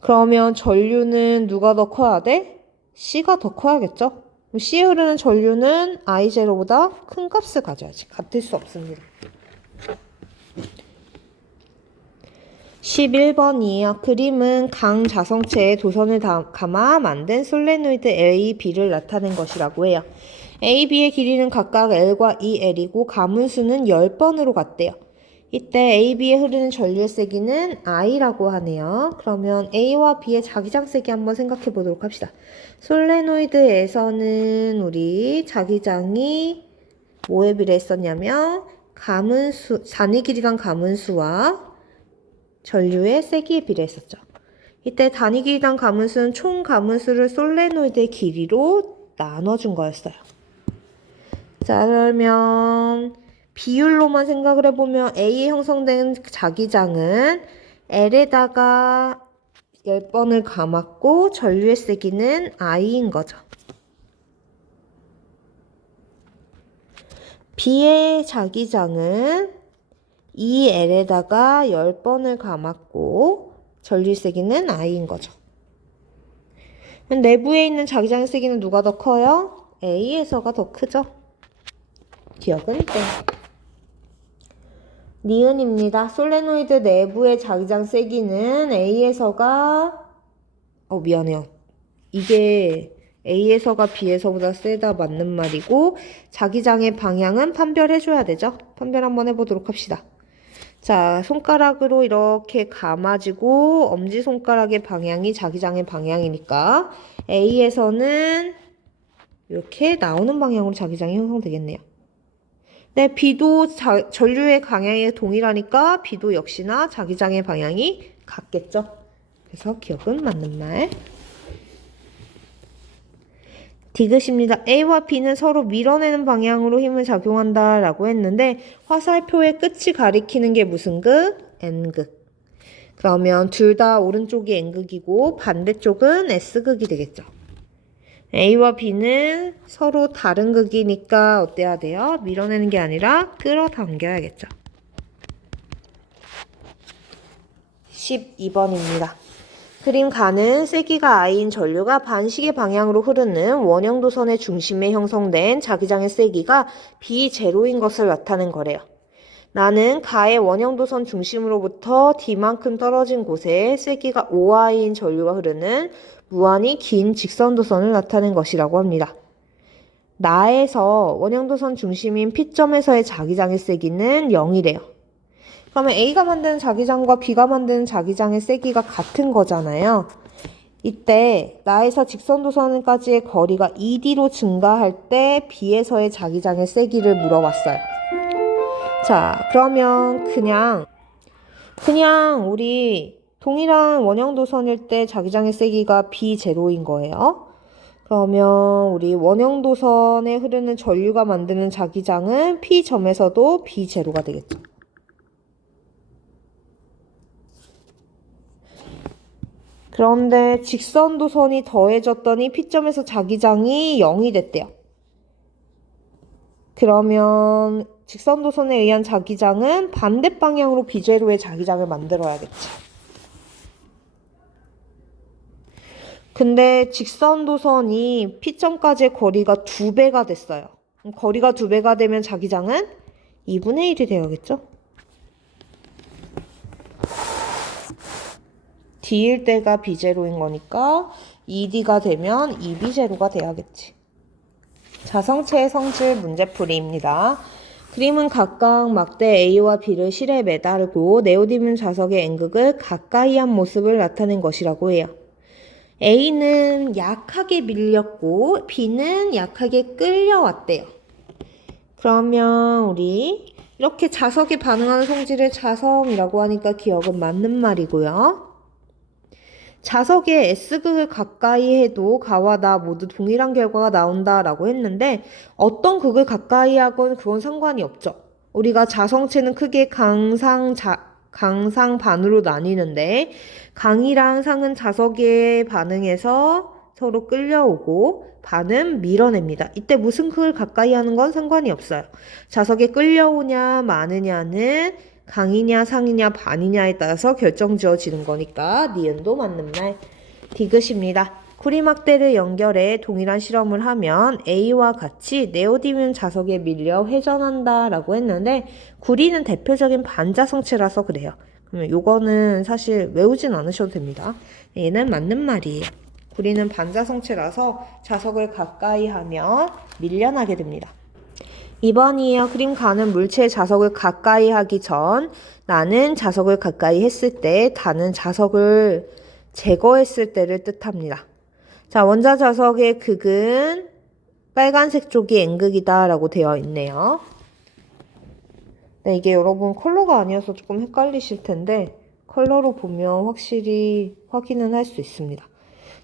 그러면 전류는 누가 더 커야 돼? C가 더 커야겠죠? C에 흐르는 전류는 I0보다 큰 값을 가져야지. 같을 수 없습니다. 11번이에요. 그림은 강 자성체에 도선을 감아 만든 솔레노이드 A, B를 나타낸 것이라고 해요. A, B의 길이는 각각 L과 2L이고 가문수는 10번으로 같대요. 이때 A, B에 흐르는 전류의 세기는 I라고 하네요. 그러면 A와 B의 자기장 세기 한번 생각해 보도록 합시다. 솔레노이드에서는 우리 자기장이 뭐에 비례했었냐면 단위 길이당 가문수와 전류의 세기에 비례했었죠. 이때 단위 길이당 가문수는 총 가문수를 솔레노이드의 길이로 나눠준 거였어요. 자, 그러면 비율로만 생각을 해보면 A에 형성된 자기장은 L에다가 10번을 감았고 전류의 세기는 I인 거죠. B의 자기장은 2L에다가 10번을 감았고 전류 세기는 I인 거죠. 내부에 있는 자기장의 세기는 누가 더 커요? A에서가 더 크죠. 기억은 땡. 니은입니다. 솔레노이드 내부의 자기장 세기는 A에서가 미안해요. 이게 A에서가 B에서보다 세다 맞는 말이고 자기장의 방향은 판별해줘야 되죠. 판별 한번 해보도록 합시다. 자, 손가락으로 이렇게 감아지고 엄지손가락의 방향이 자기장의 방향이니까 A에서는 이렇게 나오는 방향으로 자기장이 형성되겠네요. 네, B도 전류의 방향이 동일하니까 B도 역시나 자기장의 방향이 같겠죠. 그래서 기억은 맞는 말. 디귿입니다. A와 B는 서로 밀어내는 방향으로 힘을 작용한다 라고 했는데 화살표의 끝이 가리키는 게 무슨 극? N극. 그러면 둘 다 오른쪽이 N극이고 반대쪽은 S극이 되겠죠. A와 B는 서로 다른 극이니까 어때야 돼요? 밀어내는 게 아니라 끌어당겨야겠죠. 12번입니다. 그림 가는 세기가 I인 전류가 반시계 방향으로 흐르는 원형도선의 중심에 형성된 자기장의 세기가 B0인 것을 나타낸 거래요. 나는 가의 원형도선 중심으로부터 D만큼 떨어진 곳에 세기가 5I인 전류가 흐르는 무한히 긴 직선도선을 나타낸 것이라고 합니다. 나에서 원형도선 중심인 P점에서의 자기장의 세기는 0이래요. 그러면 A가 만드는 자기장과 B가 만드는 자기장의 세기가 같은 거잖아요. 이때 나에서 직선도선까지의 거리가 ED로 증가할 때 B에서의 자기장의 세기를 물어봤어요. 자, 그러면 그냥 우리 동일한 원형도선일 때 자기장의 세기가 B0인 거예요. 그러면 우리 원형도선에 흐르는 전류가 만드는 자기장은 P점에서도 B0가 되겠죠. 그런데 직선도선이 더해졌더니 P점에서 자기장이 0이 됐대요. 그러면 직선도선에 의한 자기장은 반대 방향으로 B0의 자기장을 만들어야겠지. 근데 직선도선이 P점까지의 거리가 2배가 됐어요. 그럼 거리가 2배가 되면 자기장은 2분의 1이 되어야겠죠? D일 때가 B0인 거니까 2D가 되면 2B0가 돼야겠지. 자성체의 성질 문제풀이입니다. 그림은 각각 막대 A와 B를 실에 매달고 네오디뒴 자석의 N극을 가까이 한 모습을 나타낸 것이라고 해요. A는 약하게 밀렸고 B는 약하게 끌려왔대요. 그러면 우리 이렇게 자석에 반응하는 성질을 자성이라고 하니까 기억은 맞는 말이고요. 자석의 S극을 가까이 해도 가와 나 모두 동일한 결과가 나온다라고 했는데 어떤 극을 가까이 하건 그건 상관이 없죠. 우리가 자성체는 크게 강상반으로 나뉘는데 강이랑 상은 자석에 반응해서 서로 끌려오고 반은 밀어냅니다. 이때 무슨 극을 가까이 하는 건 상관이 없어요. 자석에 끌려오냐 마느냐는 강이냐 상이냐 반이냐에 따라서 결정지어지는 거니까 니은도 맞는 말. 디귿입니다. 구리막대를 연결해 동일한 실험을 하면 A와 같이 네오디뒴 자석에 밀려 회전한다 라고 했는데 구리는 대표적인 반자성체라서 그래요. 그러면 요거는 사실 외우진 않으셔도 됩니다. 얘는 맞는 말이에요. 구리는 반자성체라서 자석을 가까이 하면 밀려나게 됩니다. 2번이에요. 그림 가는 물체의 자석을 가까이 하기 전 나는 자석을 가까이 했을 때 다는 자석을 제거했을 때를 뜻합니다. 자, 원자 자석의 극은 빨간색 쪽이 N극이다 라고 되어 있네요. 네, 이게 여러분 컬러가 아니어서 조금 헷갈리실 텐데 컬러로 보면 확실히 확인은 할 수 있습니다.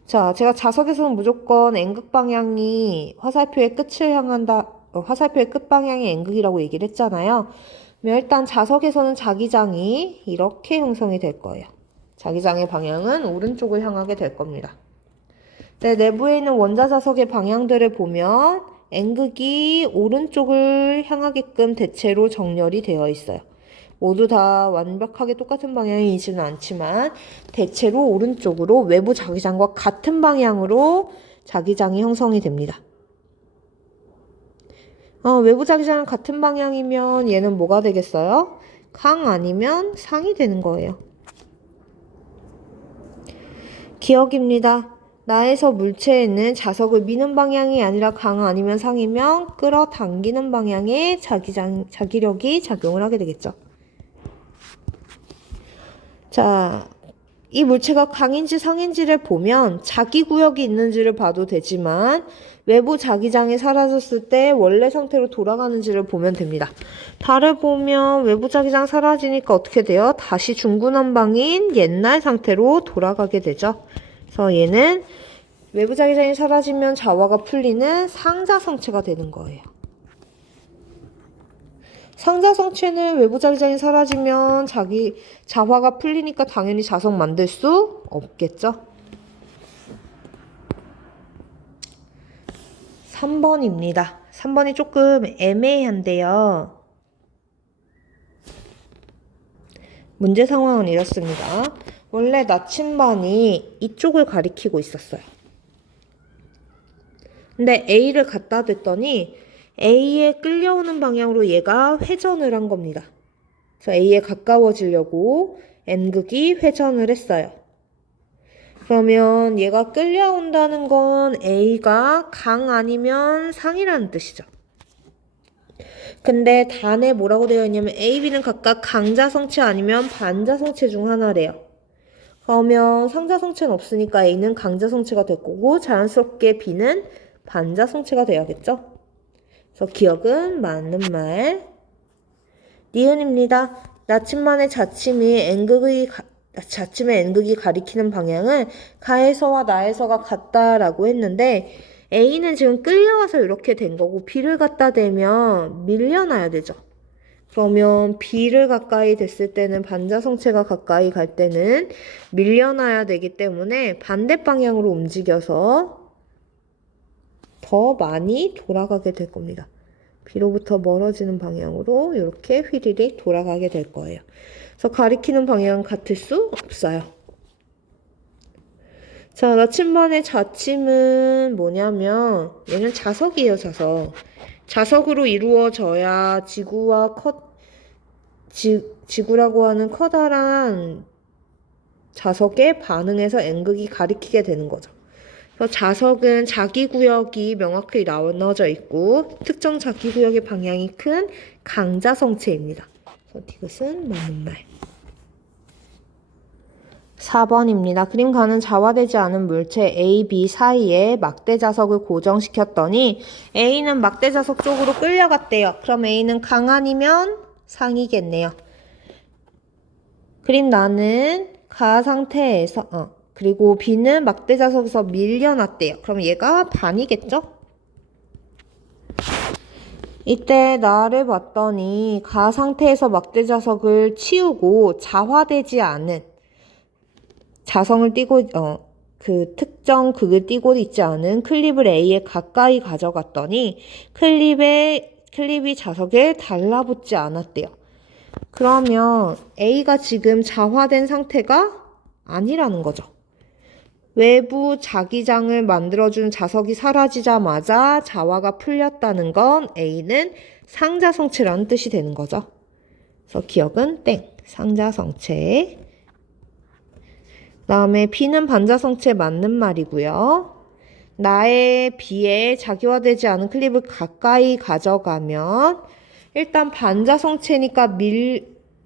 자, 제가 자석에서는 무조건 N극 방향이 화살표의 끝을 향한다. 화살표의 끝방향이 N극이라고 얘기를 했잖아요. 그러면 일단 자석에서는 자기장이 이렇게 형성이 될 거예요. 자기장의 방향은 오른쪽을 향하게 될 겁니다. 네, 내부에 있는 원자 자석의 방향들을 보면 N극이 오른쪽을 향하게끔 대체로 정렬이 되어 있어요. 모두 다 완벽하게 똑같은 방향이지는 않지만 대체로 오른쪽으로 외부 자기장과 같은 방향으로 자기장이 형성이 됩니다. 외부 자기장은 같은 방향이면 얘는 뭐가 되겠어요? 강 아니면 상이 되는 거예요. 기억입니다. 나에서 물체에는 자석을 미는 방향이 아니라 강 아니면 상이면 끌어당기는 방향에 자기력이 작용을 하게 되겠죠. 자, 이 물체가 강인지 상인지를 보면 자기 구역이 있는지를 봐도 되지만 외부 자기장이 사라졌을 때 원래 상태로 돌아가는지를 보면 됩니다. 달을 보면 외부 자기장 사라지니까 어떻게 돼요? 다시 중구난방인 옛날 상태로 돌아가게 되죠. 그래서 얘는 외부 자기장이 사라지면 자화가 풀리는 상자성체가 되는 거예요. 상자성체는 외부 자기장이 사라지면 자화가 풀리니까 당연히 자석 만들 수 없겠죠. 3번입니다. 3번이 조금 애매한데요. 문제 상황은 이렇습니다. 원래 나침반이 이쪽을 가리키고 있었어요. 근데 A를 갖다 댔더니 A에 끌려오는 방향으로 얘가 회전을 한 겁니다. 그래서 A에 가까워지려고 N극이 회전을 했어요. 그러면 얘가 끌려온다는 건 A가 강 아니면 상이라는 뜻이죠. 근데 단에 뭐라고 되어 있냐면 A, B는 각각 강자성체 아니면 반자성체 중 하나래요. 그러면 상자성체는 없으니까 A는 강자성체가 될 거고 자연스럽게 B는 반자성체가 돼야겠죠. 그래서 기억은 맞는 말. 니은입니다. 나침반의 자침의 N극이 가리키는 방향은 가에서와 나에서가 같다라고 했는데 A는 지금 끌려와서 이렇게 된 거고 B를 갖다 대면 밀려나야 되죠. 그러면 B를 가까이 됐을 때는 반자성체가 가까이 갈 때는 밀려나야 되기 때문에 반대 방향으로 움직여서 더 많이 돌아가게 될 겁니다. B로부터 멀어지는 방향으로 이렇게 휘리릭 돌아가게 될 거예요. 그래서 가리키는 방향은 같을 수 없어요. 자, 나침반의 자침은 뭐냐면 얘는 자석이에요, 자석. 자석으로 이루어져야 지구라고 하는 커다란 자석에 반응해서 N극이 가리키게 되는 거죠. 그래서 자석은 자기 구역이 명확히 나눠져 있고 특정 자기 구역의 방향이 큰 강자성체입니다. 그래서 디귿은 맞는 말. 4번입니다. 그림 가는 자화되지 않은 물체 A, B 사이에 막대 자석을 고정시켰더니 A는 막대 자석 쪽으로 끌려갔대요. 그럼 A는 강 아니면 상이겠네요. 그림 나는 가 상태에서 그리고 B는 막대 자석에서 밀려났대요. 그럼 얘가 반이겠죠? 이때 나를 봤더니 가 상태에서 막대 자석을 치우고 자화되지 않은 자성을 띄고 그 특정 극을 띄고 있지 않은 클립을 A에 가까이 가져갔더니 클립이 자석에 달라붙지 않았대요. 그러면 A가 지금 자화된 상태가 아니라는 거죠. 외부 자기장을 만들어준 자석이 사라지자마자 자화가 풀렸다는 건 A는 상자성체라는 뜻이 되는 거죠. 그래서 기억은 땡, 상자성체. 다음에 B는 반자성체 맞는 말이고요. 나의 B에 자기화되지 않은 클립을 가까이 가져가면 일단 반자성체니까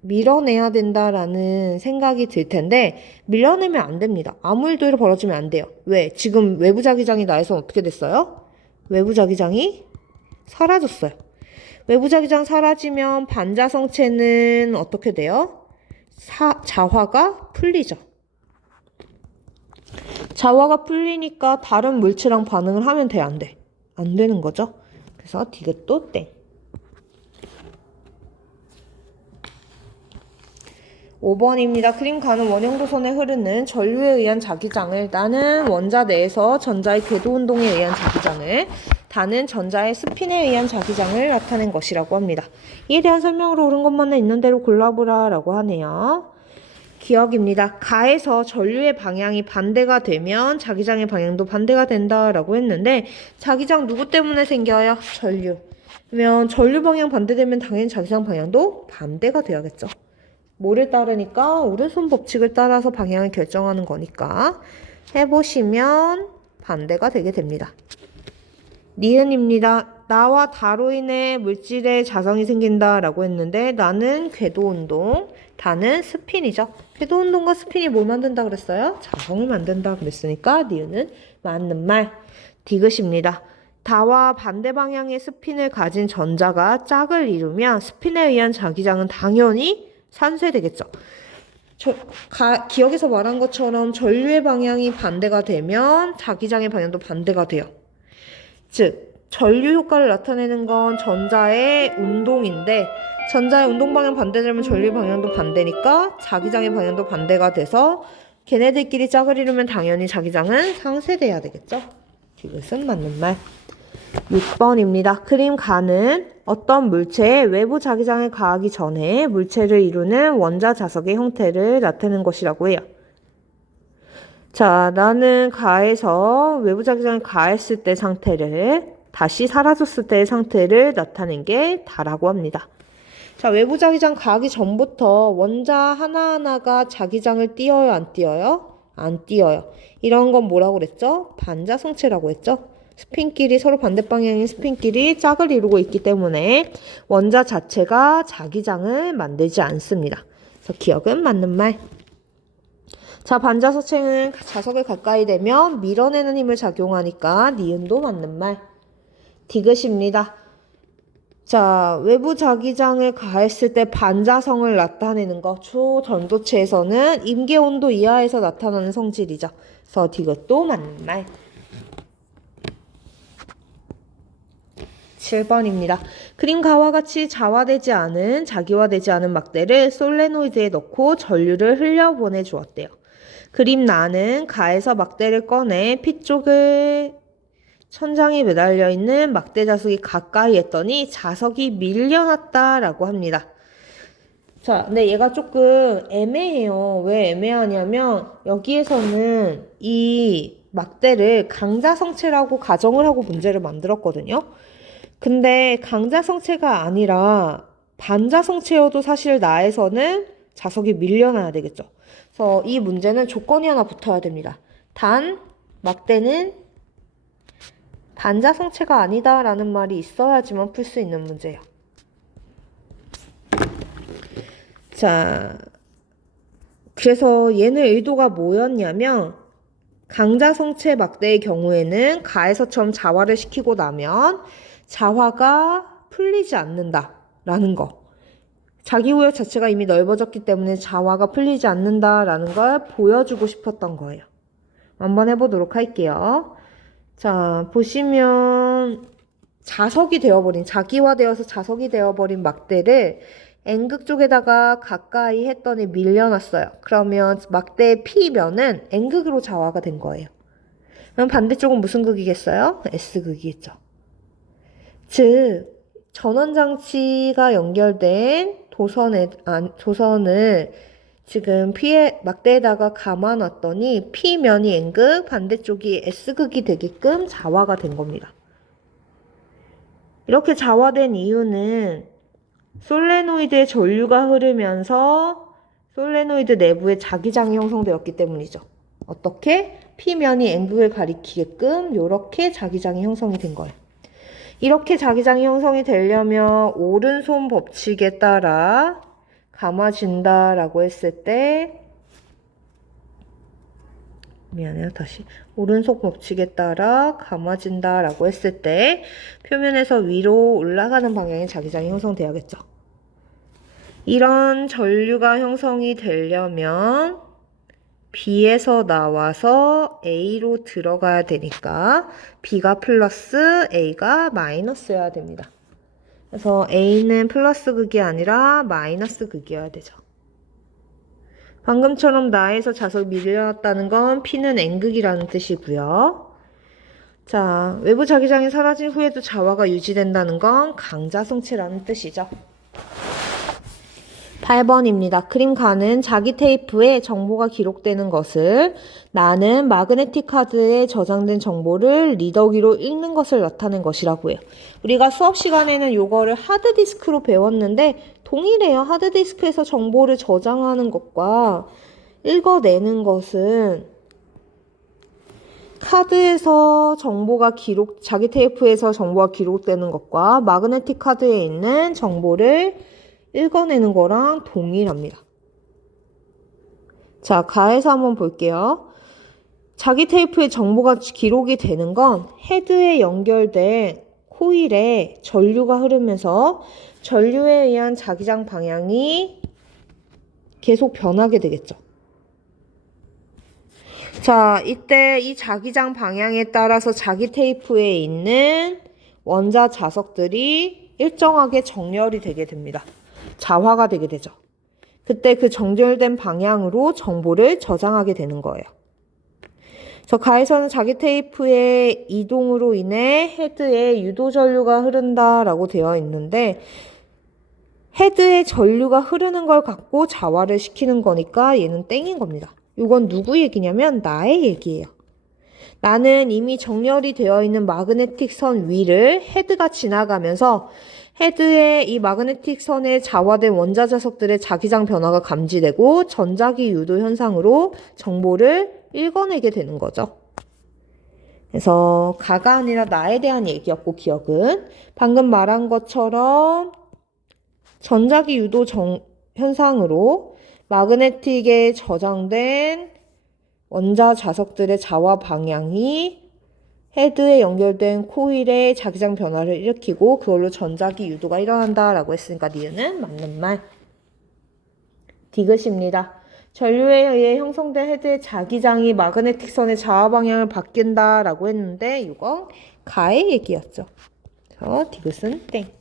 밀어내야 된다라는 생각이 들 텐데 밀어내면 안 됩니다. 아무 일도 벌어지면 안 돼요. 왜? 지금 외부 자기장이 나에서 어떻게 됐어요? 외부 자기장이 사라졌어요. 외부 자기장 사라지면 반자성체는 어떻게 돼요? 자화가 풀리죠. 자화가 풀리니까 다른 물체랑 반응을 하면 돼, 안 돼? 안 되는 거죠. 그래서 디귿도 땡. 5번입니다. 그림 가는 원형도선에 흐르는 전류에 의한 자기장을 나는 원자 내에서 전자의 궤도 운동에 의한 자기장을 다는 전자의 스핀에 의한 자기장을 나타낸 것이라고 합니다. 이에 대한 설명으로 옳은 것만 있는 대로 골라보라 라고 하네요. 기억입니다. 가에서 전류의 방향이 반대가 되면 자기장의 방향도 반대가 된다라고 했는데 자기장 누구 때문에 생겨요? 전류. 그러면 전류 방향 반대되면 당연히 자기장 방향도 반대가 돼야겠죠. 뭐를 따르니까 오른손 법칙을 따라서 방향을 결정하는 거니까 해보시면 반대가 되게 됩니다. 니은입니다. 나와 다로 인해 물질에 자성이 생긴다라고 했는데 나는 궤도운동, 다는 스핀이죠. 궤도운동과 스핀이 뭘 만든다 그랬어요? 자성을 만든다 그랬으니까 니은은 맞는 말. 디귿입니다. 다와 반대 방향의 스핀을 가진 전자가 짝을 이루면 스핀에 의한 자기장은 당연히 산쇄되겠죠. 기억에서 말한 것처럼 전류의 방향이 반대가 되면 자기장의 방향도 반대가 돼요. 즉, 전류 효과를 나타내는 건 전자의 운동인데 전자의 운동 방향 반대되면 전류 방향도 반대니까 자기장의 방향도 반대가 돼서 걔네들끼리 짝을 이루면 당연히 자기장은 상쇄돼야 되겠죠. 이것은 맞는 말. 6번입니다. 그림 가는 어떤 물체의 외부 자기장을 가하기 전에 물체를 이루는 원자 자석의 형태를 나타내는 것이라고 해요. 자, 나는 가해서 외부 자기장을 가했을 때 상태를 다시 사라졌을 때의 상태를 나타낸 게 다라고 합니다. 자, 외부 자기장 가하기 전부터 원자 하나하나가 자기장을 띄어요, 안 띄어요? 안 띄어요. 이런 건 뭐라고 그랬죠? 반자성체라고 했죠? 스핀끼리 서로 반대 방향인 스핀끼리 짝을 이루고 있기 때문에 원자 자체가 자기장을 만들지 않습니다. 그래서 기억은 맞는 말. 자, 반자성체는 자석에 가까이 되면 밀어내는 힘을 작용하니까 니은도 맞는 말. 디귿입니다. 자, 외부 자기장을 가했을 때 반자성을 나타내는 거. 초전도체에서는 임계온도 이하에서 나타나는 성질이죠. 그래서 디귿도 맞는 말. 7번입니다. 그림 가와 같이 자화되지 않은, 자기화되지 않은 막대를 솔레노이드에 넣고 전류를 흘려보내 주었대요. 그림 나는 가에서 막대를 꺼내 피 쪽을 천장에 매달려 있는 막대 자석이 가까이 했더니 자석이 밀려났다라고 합니다. 자, 근데 얘가 조금 애매해요. 왜 애매하냐면 여기에서는 이 막대를 강자성체라고 가정을 하고 문제를 만들었거든요. 근데 강자성체가 아니라 반자성체여도 사실 나에서는 자석이 밀려나야 되겠죠. 그래서 이 문제는 조건이 하나 붙어야 됩니다. 단, 막대는 반자성체가 아니다라는 말이 있어야지만 풀 수 있는 문제예요. 자, 그래서 얘는 의도가 뭐였냐면 강자성체 막대의 경우에는 가에서 처음 자화를 시키고 나면 자화가 풀리지 않는다라는 거. 자기우열 자체가 이미 넓어졌기 때문에 자화가 풀리지 않는다라는 걸 보여주고 싶었던 거예요. 한번 해보도록 할게요. 자, 보시면 자석이 되어버린, 자기화되어서 자석이 되어버린 막대를 N극 쪽에다가 가까이 했더니 밀려났어요. 그러면 막대의 P면은 N극으로 자화가 된 거예요. 그럼 반대쪽은 무슨 극이겠어요? S극이겠죠. 즉, 전원장치가 연결된 도선을 지금 막대에다가 감아놨더니 P면이 N극, 반대쪽이 S극이 되게끔 자화가 된 겁니다. 이렇게 자화된 이유는 솔레노이드에 전류가 흐르면서 솔레노이드 내부에 자기장이 형성되었기 때문이죠. 어떻게? P면이 N극을 가리키게끔 이렇게 자기장이 형성이 된 거예요. 이렇게 자기장이 형성이 되려면 오른손 법칙에 따라 감아진다라고 했을 때 오른손 법칙에 따라 감아진다라고 했을 때 표면에서 위로 올라가는 방향의 자기장이 형성돼야겠죠. 이런 전류가 형성이 되려면 B에서 나와서 A로 들어가야 되니까 B가 플러스 A가 마이너스여야 됩니다. 그래서 A는 플러스 극이 아니라 마이너스 극이어야 되죠. 방금처럼 나에서 자석이 밀려났다는 건 P는 N극이라는 뜻이고요. 자, 외부 자기장이 사라진 후에도 자화가 유지된다는 건 강자성체라는 뜻이죠. 8번입니다. 그림 가는 자기 테이프에 정보가 기록되는 것을 나는 마그네틱 카드에 저장된 정보를 리더기로 읽는 것을 나타낸 것이라고 해요. 우리가 수업 시간에는 요거를 하드디스크로 배웠는데 동일해요. 하드디스크에서 정보를 저장하는 것과 읽어내는 것은 카드에서 정보가 자기 테이프에서 정보가 기록되는 것과 마그네틱 카드에 있는 정보를 읽어내는 거랑 동일합니다. 자, 가에서 한번 볼게요. 자기 테이프에 정보가 기록이 되는 건 헤드에 연결된 코일에 전류가 흐르면서 전류에 의한 자기장 방향이 계속 변하게 되겠죠. 자, 이때 이 자기장 방향에 따라서 자기 테이프에 있는 원자 자석들이 일정하게 정렬이 되게 됩니다. 자화가 되게 되죠. 그때 그 정렬된 방향으로 정보를 저장하게 되는 거예요. 그래서 가에서는 자기 테이프의 이동으로 인해 헤드에 유도 전류가 흐른다라고 되어 있는데 헤드에 전류가 흐르는 걸 갖고 자화를 시키는 거니까 얘는 땡인 겁니다. 이건 누구 얘기냐면 나의 얘기예요. 나는 이미 정렬이 되어 있는 마그네틱 선 위를 헤드가 지나가면서 헤드에 이 마그네틱 선에 자화된 원자 자석들의 자기장 변화가 감지되고 전자기 유도 현상으로 정보를 읽어내게 되는 거죠. 그래서 가가 아니라 나에 대한 얘기였고 기억은 방금 말한 것처럼 전자기 유도 현상으로 마그네틱에 저장된 원자 자석들의 자화 방향이 헤드에 연결된 코일의 자기장 변화를 일으키고 그걸로 전자기 유도가 일어난다라고 했으니까 니은은 맞는 말. 디귿입니다. 전류에 의해 형성된 헤드의 자기장이 마그네틱 선의 자화 방향을 바뀐다라고 했는데 이건 가의 얘기였죠. 그래서 디귿은 땡.